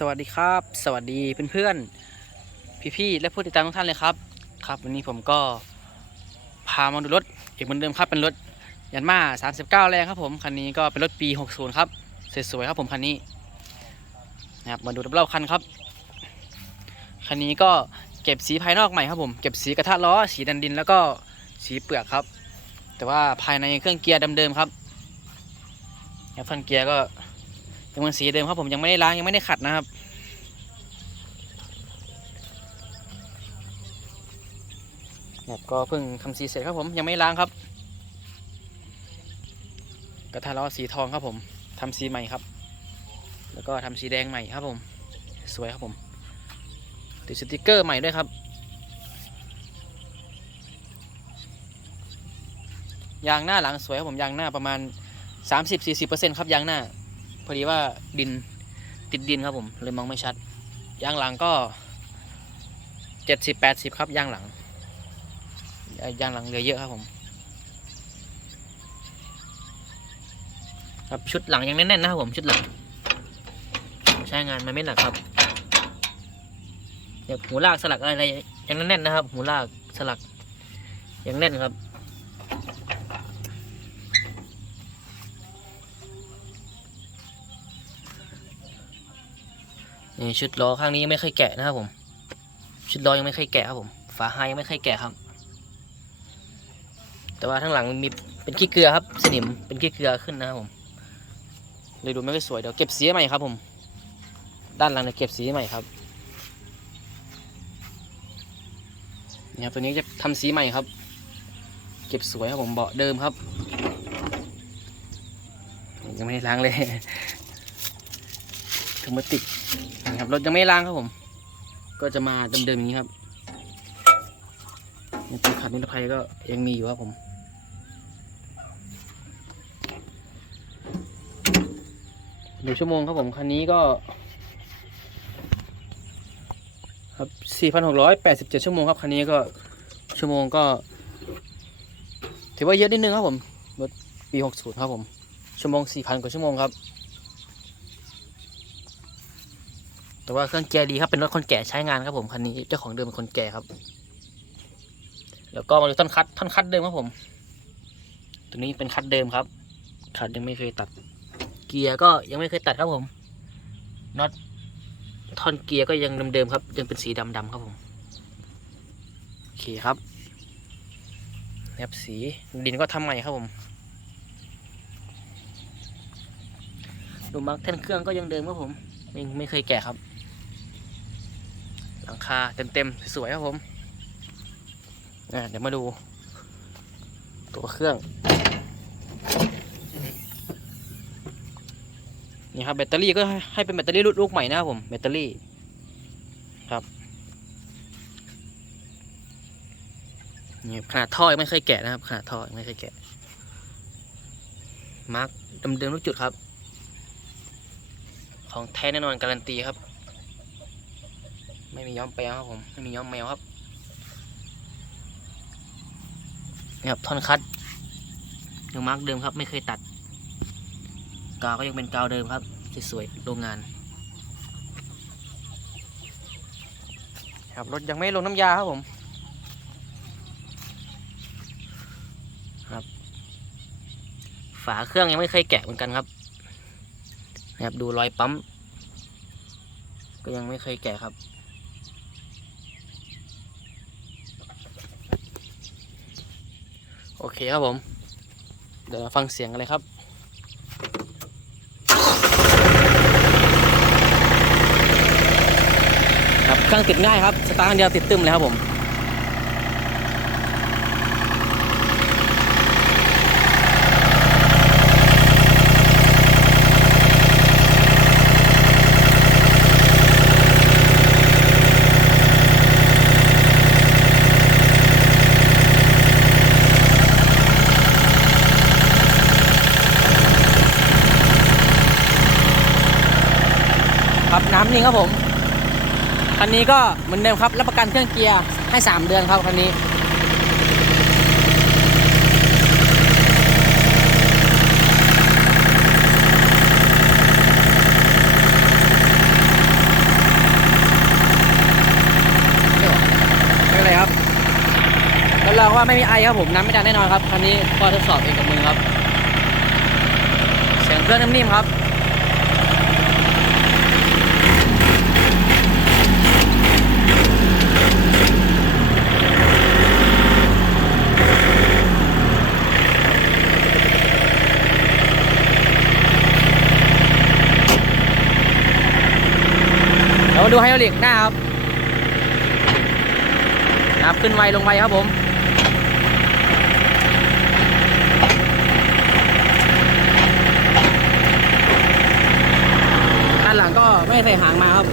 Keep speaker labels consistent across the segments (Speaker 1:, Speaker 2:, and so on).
Speaker 1: สวัสดีครับ สวัสดีเพื่อนๆ พี่ๆ และผู้ติดตามทุกท่านเลยครับ ครับ วันนี้ผมก็พามาดูรถอีกเหมือนเดิมครับเป็นรถยันมา 39 แรงครับผมคันนี้ก็เป็นรถปี 60 ครับสวยๆครับผมคันนี้นะครับมาดูดับเบิลคันครับคันนี้ก็เก็บสีภายนอกใหม่ครับผมเก็บสีกระทะล้อสีดันดินแล้วก็สีเปลือกครับ แต่ว่าภายในเครื่องเกียร์เดิมๆครับแล้วฟันเกียร์ก็ ยังเป็นสีเดิมครับผมยังไม่ได้ล้างยังไม่ได้ขัดนะครับ เนี่ยก็เพิ่งทำสีเสร็จครับผมยังไม่ล้างครับ กระทะล้อสีทองครับผมทำสีใหม่ครับ แล้วก็ทำสีแดงใหม่ครับผม สวยครับผมติดสติกเกอร์ใหม่ด้วยครับ ยางหน้าหลังสวยครับผมยางหน้าประมาณ 30-40%ครับยางหน้า พอดีว่าดินติดดินครับผมเลยมองไม่ชัด ยางหลังก็เจ็ดสิบแปดสิบครับยางหลังเอ่อยางหลังเหลือเยอะครับผม ครับชุดหลังยังแน่นๆนะครับผมชุดหลัง ใช้งานมันไม่หนักครับเดี๋ยวหูลากสลักอะไรยังแน่นๆนะครับ หูลากสลักยังแน่นครับ นี่ชุดล้อข้างนี้ยังไม่เคยแกะนะครับผม ชุดล้อยังไม่เคยแกะครับผมฝาไฮยังไม่เคยแกะครับ แต่ว่าข้างหลังมันมีเป็นขี้เกลือครับ สนิมเป็นขี้เกลือขึ้นนะครับผมเลยดูไม่ค่อยสวยเดี๋ยวเก็บสีใหม่ครับผม ด้านหลังเนี่ยเก็บสีใหม่ครับนี่ครับตัวนี้จะทำสีใหม่ครับ เก็บสวยครับผมเบาะเดิมครับ ยังไม่ได้ล้างเลย ถึงมาติดนะครับรถยังไม่ล้างครับผม ก็จะมาเดิมๆอย่างนี้ครับตัวขัดนิรภัยก็ยังมีอยู่ครับผมหนึ่งชั่วโมงครับผมคันนี้ก็ ครับ4,687ชั่วโมงครับคันนี้ก็ชั่วโมงก็ ถือว่าเยอะนิดนึงครับผมรถปี60ครับผมชั่วโมง4,000กว่าชั่วโมงครับ แต่ว่าเครื่องแกดีครับเป็นรถคนแก่ใช้งานครับผมคันนี้เจ้าของเดิมเป็นคนแก่ครับ แล้วก็มาดูท่อนคัดท่อนคัดเดิมครับผม ตัวนี้เป็นคัดเดิมครับคัดยังไม่เคยตัด เกียร์ก็ยังไม่เคยตัดครับผมน็อตท่อนเกียร์ก็ยังเดิมๆครับ ยังเป็นสีดำๆครับผมโอเคครับแนบสีดินก็ทำใหม่ครับผมดูมาร์กแท่นเครื่องก็ยังเดิมครับผมไม่ไม่เคยแกะครับ หลังคาเต็มๆสวยๆครับผมเดี๋ยวมาดู ตัวเครื่อง นี่ครับแบตเตอรี่ก็ให้ให้เป็นแบตเตอรี่รุ่นลูกใหม่นะครับผมแบตเตอรี่ครับนี่ขนาดท่อยังไม่เคยแกะนะครับขนาดท่อยังไม่เคยแกะมาร์กเดิมๆทุกจุดครับ ของแท้แน่นอนการันตีครับ ไม่มีย้อมแปลงครับผมไม่มีย้อมแมวครับนี่ครับท่อนคัดยังมาร์กเดิมครับ ไม่เคยตัด กาวก็ยังเป็นกาวเดิมครับสวยๆโรงงาน ครับรถยังไม่ลงน้ำยาครับผมครับ ฝาเครื่องยังไม่เคยแกะเหมือนกันครับนะครับดูรอยปั๊มก็ยังไม่เคยแกะครับ อเคครับผม เดี๋ยวเราฟังเสียงกันเลยครับครับเครื่องติดง่ายครับ สตาร์ทอันเดียวติดตึมเลยครับผม นึงครับผมคันนี้ก็เหมือนเดิมครับรับประกันเครื่องเกียร์ให้ 3 เดือนครับคันนี้รับรองว่าไม่มีไอครับผมน้ำไม่ดันแน่นอนครับคันนี้ก็ทดสอบเองกับมือครับ เสียงเครื่องนิ่มๆครับ ดูไฮดรอลิกหน้าครับนะครับ ขึ้นไวลงไวครับผมด้านหลังก็ไม่ใส่หางมาครับ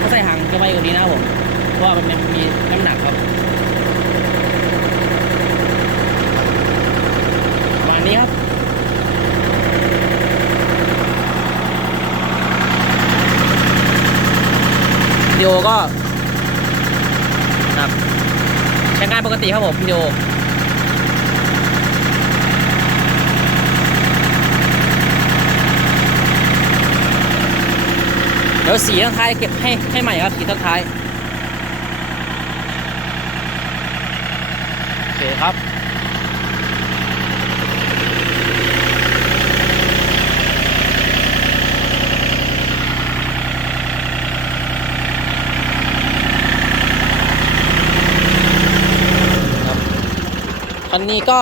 Speaker 1: ถ้าใส่หางจะไวกว่านี้นะครับผม เพราะว่ามันมีน้ำหนักครับประมาณนี้ครับ วิดี โอก็ครับใช้งานปกติครับผมวิดีโอเดี๋ยวสีทั้งท้ายเก็บให้ให้ใหม่ครับสีทั้งท้ายโอเคครับ นี้ก็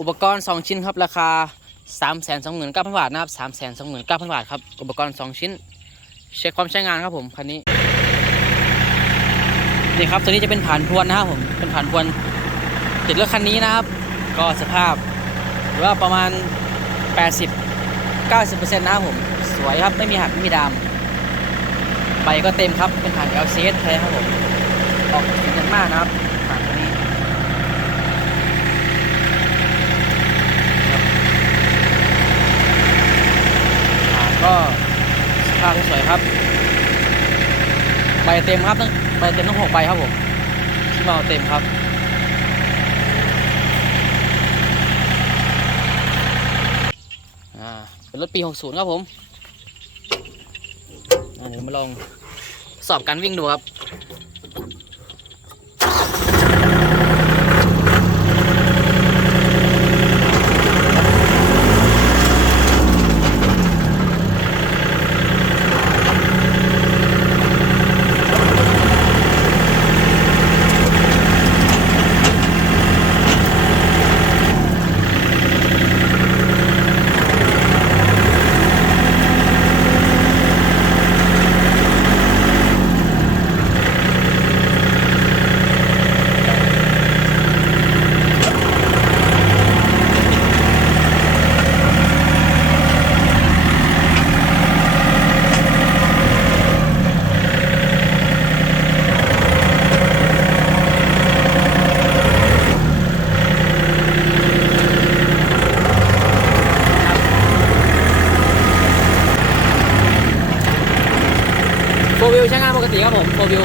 Speaker 1: อุปกรณ์ 2 ชิ้นครับราคา 3 2 9 0 0 0บาทนะครับ 3 2 9 0 0 0 บาทครับอุปกรณ์ 2 ชิ้น เช็คความใช้งานครับผมคันนี้นี่ครับตัวนี้จะเป็นผ่านพรวนนะครับผมเป็นผ่านพรวนติดรถคันนี้นะครับ ก็สภาพหรือว่าประมาณ 80 90%นะครับผมสวยครับไม่มีหักไม่มีดามใบก็เต็มครับเป็นผ่าน LCS เลยครับผมออกถึงกันมากนะครับผ่านตัวนี้ อ่า ก็ทางสวยครับ ใบเต็มครับตั้งใบเต็มต้องหกใบครับผมที่เมาเต็มครับอ่าเป็นรถปี 60 ครับผมเดี๋ยวมาลองสอบการวิ่งดูครับ กติครับผมโฟวิว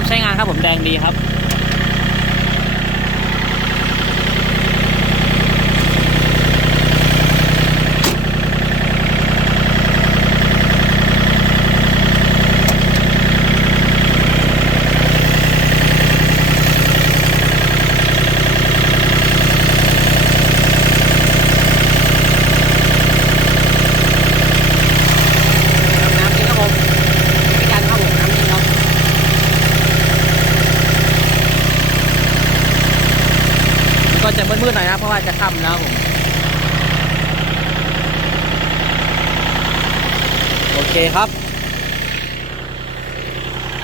Speaker 1: มใช้งานครับผมแดงดีครับ น้ำจริงครับผมไม่กันครับผมน้ำจริงครับก็จะ มืดๆหน่อยนะเพราะว่าจะค่ำแล้วผมโอเคครับ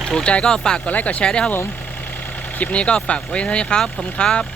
Speaker 1: ถูกใจก็ฝากกดไลค์กดแชร์ด้วยครับผม คลิปนี้ก็ฝากไว้เท่านี้ครับผมครับ